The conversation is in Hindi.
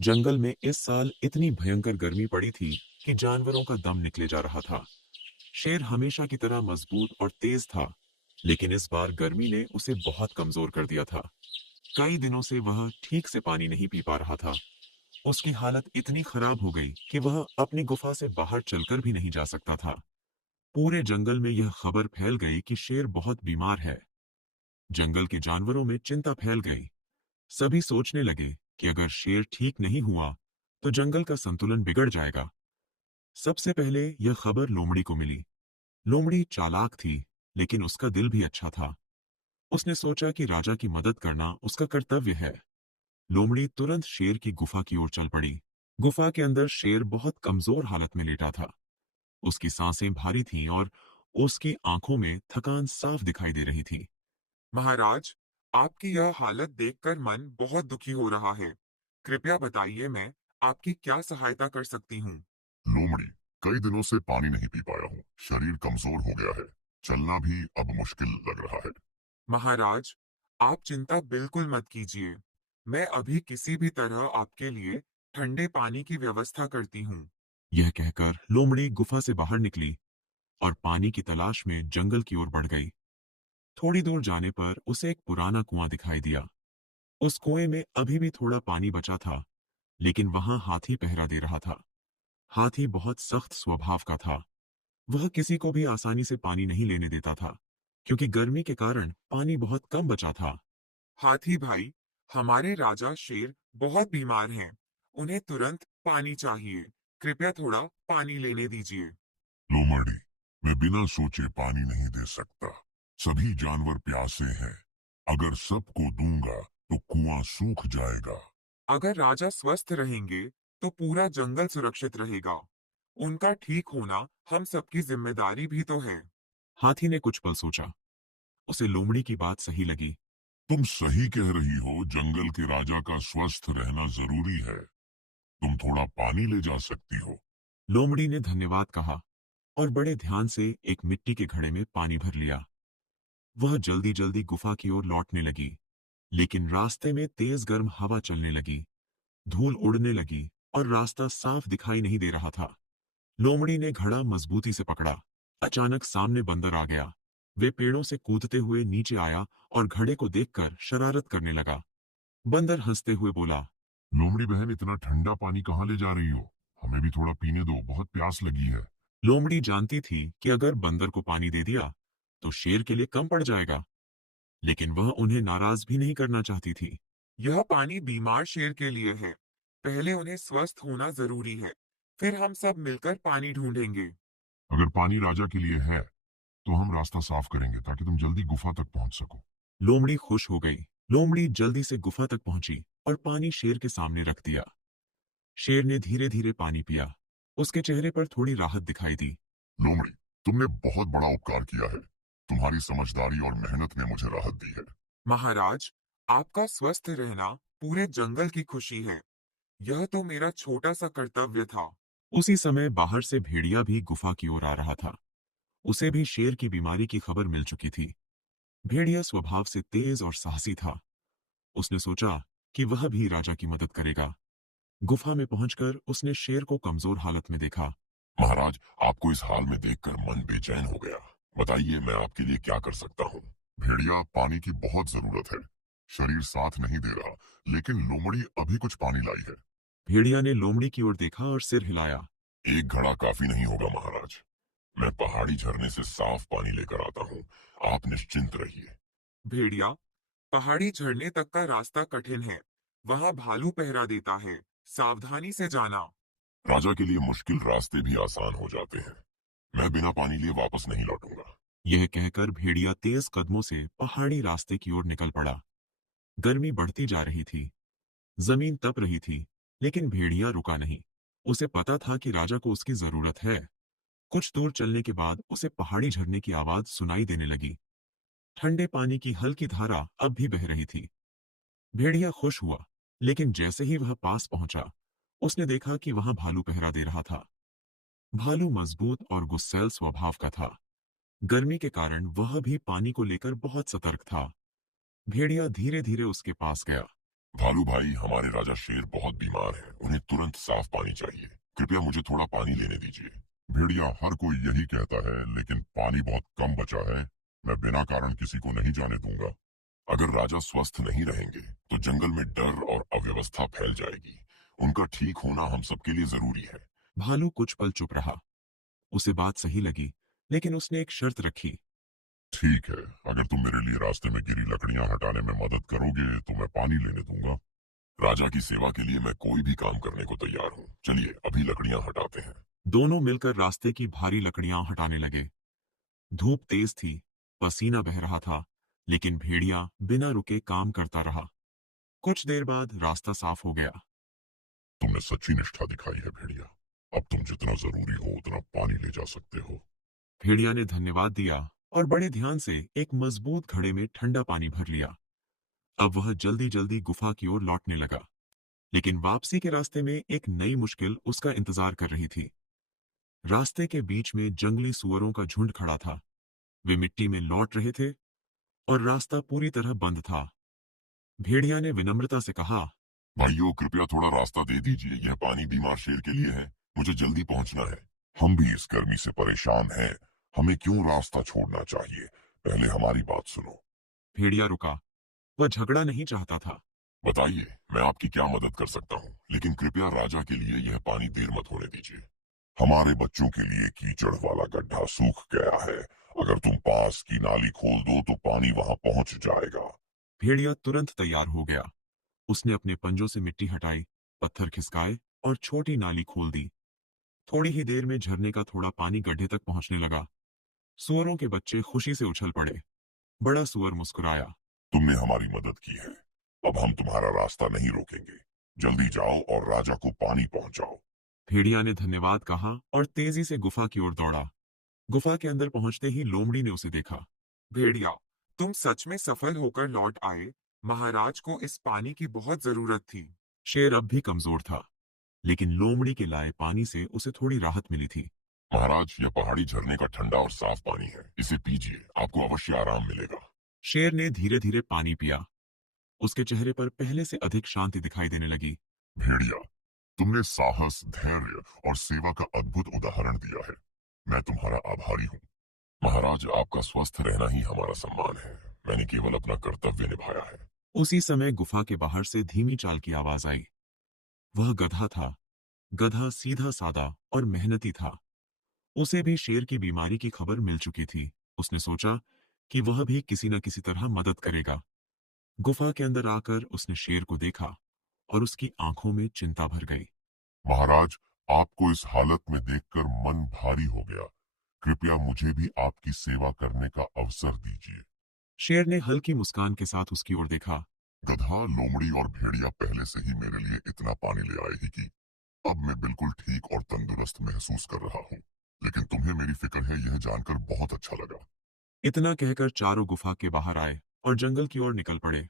जंगल में इस साल इतनी भयंकर गर्मी पड़ी थी कि जानवरों का दम निकले जा रहा था। शेर हमेशा की तरह मजबूत और तेज था, लेकिन इस बार गर्मी ने उसे बहुत कमजोर कर दिया था। कई दिनों से वह ठीक से पानी नहीं पी पा रहा था। उसकी हालत इतनी खराब हो गई कि वह अपनी गुफा से बाहर चलकर भी नहीं जा सकता था। पूरे जंगल में यह खबर फैल गई कि शेर बहुत बीमार है। जंगल के जानवरों में चिंता फैल गई। सभी सोचने लगे कि अगर शेर ठीक नहीं हुआ तो जंगल का संतुलन बिगड़ जाएगा। सबसे पहले यह खबर लोमड़ी को मिली। लोमड़ी चालाक थी, लेकिन उसका दिल भी अच्छा था। उसने सोचा कि राजा की मदद करना उसका कर्तव्य है। लोमड़ी तुरंत शेर की गुफा की ओर चल पड़ी। गुफा के अंदर शेर बहुत कमजोर हालत में लेटा था। उसकी सांसें भारी थीं और उसकी आंखों में थकान साफ दिखाई दे रही थी। महाराज, आपकी यह हालत देखकर मन बहुत दुखी हो रहा है। कृपया बताइए, मैं आपकी क्या सहायता कर सकती हूँ। लोमड़ी, कई दिनों से पानी नहीं पी पाया हूँ। शरीर कमजोर हो गया है। चलना भी अब मुश्किल लग रहा है। महाराज, आप चिंता बिल्कुल मत कीजिए। मैं अभी किसी भी तरह आपके लिए ठंडे पानी की व्यवस्था करती हूँ। यह कहकर लोमड़ी गुफा से बाहर निकली और पानी की तलाश में जंगल की ओर बढ़ गई। थोड़ी दूर जाने पर उसे एक पुराना कुआं दिखाई दिया। उस कुएं में अभी भी थोड़ा पानी बचा था, लेकिन वहां हाथी पहरा दे रहा था। हाथी बहुत सख्त स्वभाव का था। वह किसी को भी आसानी से पानी नहीं लेने देता था, क्योंकि गर्मी के कारण पानी बहुत कम बचा था। हाथी भाई, हमारे राजा शेर बहुत बीमार हैं। उन्हें तुरंत पानी चाहिए। कृपया थोड़ा पानी लेने दीजिए। लोमड़ी, मैं बिना सोचे पानी नहीं दे सकता। सभी जानवर प्यासे हैं। अगर सबको दूंगा तो कुआं सूख जाएगा। अगर राजा स्वस्थ रहेंगे तो पूरा जंगल सुरक्षित रहेगा। उनका ठीक होना हम सबकी जिम्मेदारी भी तो है। हाथी ने कुछ पल सोचा। उसे लोमड़ी की बात सही लगी। तुम सही कह रही हो। जंगल के राजा का स्वस्थ रहना जरूरी है। तुम थोड़ा पानी ले जा सकती हो। लोमड़ी ने धन्यवाद कहा और बड़े ध्यान से एक मिट्टी के घड़े में पानी भर लिया। वह जल्दी जल्दी गुफा की ओर लौटने लगी, लेकिन रास्ते में तेज गर्म हवा चलने लगी। धूल उड़ने लगी और रास्ता साफ दिखाई नहीं दे रहा था। लोमड़ी ने घड़ा मजबूती से पकड़ा। अचानक सामने बंदर आ गया। वे पेड़ों से कूदते हुए नीचे आया और घड़े को देखकर शरारत करने लगा। बंदर हंसते हुए बोला, लोमड़ी बहन, इतना ठंडा पानी कहाँ ले जा रही हो? हमें भी थोड़ा पीने दो, बहुत प्यास लगी है। लोमड़ी जानती थी कि अगर बंदर को पानी दे दिया तो शेर के लिए कम पड़ जाएगा, लेकिन वह उन्हें नाराज भी नहीं करना चाहती थी। यह पानी बीमार शेर के लिए है। पहले उन्हें स्वस्थ होना जरूरी है। फिर हम सब मिलकर पानी ढूंढेंगे। अगर पानी राजा के लिए है तो हम रास्ता साफ करेंगे ताकि तुम जल्दी गुफा तक पहुंच सको। लोमड़ी खुश हो गई। लोमड़ी जल्दी से गुफा तक पहुंची और पानी शेर के सामने रख दिया। शेर ने धीरे धीरे पानी पिया। उसके चेहरे पर थोड़ी राहत दिखाई दी। लोमड़ी, तुमने बहुत बड़ा उपकार किया है। तुम्हारी समझदारी और मेहनत ने मुझे राहत दी है। महाराज, आपका स्वस्थ रहना पूरे जंगल की खुशी है। यह तो मेरा छोटा सा कर्तव्य था। उसी समय बाहर से भेड़िया भी गुफा की ओर आ रहा था। उसे भी शेर की बीमारी की खबर मिल चुकी थी। भेड़िया स्वभाव से तेज और साहसी था। उसने सोचा कि वह भी राजा की मदद करेगा। गुफा में पहुंचकर उसने शेर को कमजोर हालत में देखा। महाराज, आपको इस हाल में देखकर मन बेचैन हो गया। बताइए, मैं आपके लिए क्या कर सकता हूँ? भेड़िया, पानी की बहुत जरूरत है। शरीर साथ नहीं दे रहा, लेकिन लोमड़ी अभी कुछ पानी लाई है। भेड़िया ने लोमड़ी की ओर देखा और सिर हिलाया। एक घड़ा काफी नहीं होगा महाराज। मैं पहाड़ी झरने से साफ पानी लेकर आता हूँ। आप निश्चिंत रहिए। भेड़िया, पहाड़ी झरने तक का रास्ता कठिन है। वहाँ भालू पहरा देता है। सावधानी से जाना। राजा के लिए मुश्किल रास्ते भी आसान हो जाते हैं। मैं बिना पानी लिए वापस नहीं लौटूंगा। यह कहकर भेड़िया तेज कदमों से पहाड़ी रास्ते की ओर निकल पड़ा। गर्मी बढ़ती जा रही थी। जमीन तप रही थी, लेकिन भेड़िया रुका नहीं। उसे पता था कि राजा को उसकी जरूरत है। कुछ दूर चलने के बाद उसे पहाड़ी झरने की आवाज सुनाई देने लगी। ठंडे पानी की हल्की धारा अब भी बह रही थी। भेड़िया खुश हुआ, लेकिन जैसे ही वह पास पहुंचा, उसने देखा कि वहां भालू पहरा दे रहा था। भालू मजबूत और गुस्सैल स्वभाव का था। गर्मी के कारण वह भी पानी को लेकर बहुत सतर्क था। भेड़िया धीरे धीरे उसके पास गया। भालू भाई, हमारे राजा शेर बहुत बीमार है, उन्हें तुरंत साफ पानी चाहिए। कृपया मुझे थोड़ा पानी लेने दीजिए। भेड़िया, हर कोई यही कहता है, लेकिन पानी बहुत कम बचा है। मैं बिना कारण किसी को नहीं जाने दूंगा। अगर राजा स्वस्थ नहीं रहेंगे तो जंगल में डर और अव्यवस्था फैल जाएगी। उनका ठीक होना हम सबके लिए जरूरी है। भालू कुछ पल चुप रहा। उसे बात सही लगी, लेकिन उसने एक शर्त रखी। ठीक है, अगर तुम मेरे लिए रास्ते में गिरी लकड़ियां हटाने में मदद करोगे तो मैं पानी लेने दूंगा। राजा की सेवा के लिए मैं कोई भी काम करने को तैयार हूँ। चलिए अभी लकड़ियां हटाते हैं। दोनों मिलकर रास्ते की भारी लकड़ियां हटाने लगे। धूप तेज थी, पसीना बह रहा था, लेकिन भेड़िया बिना रुके काम करता रहा। कुछ देर बाद रास्ता साफ हो गया। तुमने सच्ची निष्ठा दिखाई है भेड़िया। अब तुम जितना जरूरी हो उतना पानी ले जा सकते हो। भेड़िया ने धन्यवाद दिया और बड़े ध्यान से एक मजबूत घड़े में ठंडा पानी भर लिया। अब वह जल्दी जल्दी गुफा की ओर लौटने लगा, लेकिन वापसी के रास्ते में एक नई मुश्किल उसका इंतजार कर रही थी। रास्ते के बीच में जंगली सुअरों का झुंड खड़ा था। वे मिट्टी में लौट रहे थे और रास्ता पूरी तरह बंद था। भेड़िया ने विनम्रता से कहा, भाइयों, कृपया थोड़ा रास्ता दे दीजिए। यह पानी बीमार शेर के लिए है। मुझे जल्दी पहुंचना है। हम भी इस गर्मी से परेशान हैं। हमें क्यों रास्ता छोड़ना चाहिए? पहले हमारी बात सुनो। भेड़िया रुका। वह झगड़ा नहीं चाहता था। बताइए, मैं आपकी क्या मदद कर सकता हूँ, लेकिन कृपया राजा के लिए यह पानी देर मत होने दीजिए। हमारे बच्चों के लिए कीचड़ वाला गड्ढा सूख गया है। अगर तुम पास की नाली खोल दो तो पानी वहां पहुंच जाएगा। भेड़िया तुरंत तैयार हो गया। उसने अपने पंजों से मिट्टी हटाई, पत्थर खिसकाए और छोटी नाली खोल दी। थोड़ी ही देर में झरने का थोड़ा पानी गड्ढे तक पहुंचने लगा। सुअरों के बच्चे खुशी से उछल पड़े। बड़ा सुअर मुस्कुराया। तुमने हमारी मदद की है। अब हम तुम्हारा रास्ता नहीं रोकेंगे। जल्दी जाओ और राजा को पानी पहुंचाओ। भेड़िया ने धन्यवाद कहा और तेजी से गुफा की ओर दौड़ा। गुफा के अंदर पहुंचते ही लोमड़ी ने उसे देखा। भेड़िया, तुम सच में सफल होकर लौट आए। महाराज को इस पानी की बहुत जरूरत थी। शेर अब भी कमजोर था, लेकिन लोमड़ी के लाए पानी से उसे थोड़ी राहत मिली थी। महाराज, यह पहाड़ी झरने का ठंडा और साफ पानी है। इसे पीजिए, आपको अवश्य आराम मिलेगा। शेर ने धीरे धीरे पानी पिया। उसके चेहरे पर पहले से अधिक शांति दिखाई देने लगी। भेड़िया, तुमने साहस, धैर्य और सेवा का अद्भुत उदाहरण दिया है। मैं तुम्हारा आभारी हूँ। महाराज, आपका स्वस्थ रहना ही हमारा सम्मान है। मैंने केवल अपना कर्तव्य निभाया है। उसी समय गुफा के बाहर से धीमी चाल की आवाज आई। वह गधा था। गधा सीधा सादा और मेहनती था। उसे भी शेर की बीमारी की खबर मिल चुकी थी। उसने सोचा कि वह भी किसी न किसी तरह मदद करेगा। गुफा के अंदर आकर उसने शेर को देखा और उसकी आंखों में चिंता भर गई। महाराज, आपको इस हालत में देखकर मन भारी हो गया। कृपया मुझे भी आपकी सेवा करने का अवसर दीजिए। शेर ने हल्की मुस्कान के साथ उसकी ओर देखा। गधा, लोमड़ी और भेड़िया पहले से ही मेरे लिए इतना पानी ले आए ही कि अब मैं बिल्कुल ठीक और तंदुरुस्त महसूस कर रहा हूँ। लेकिन तुम्हें मेरी फिक्र है, यह जानकर बहुत अच्छा लगा। इतना कहकर चारों गुफा के बाहर आए और जंगल की ओर निकल पड़े।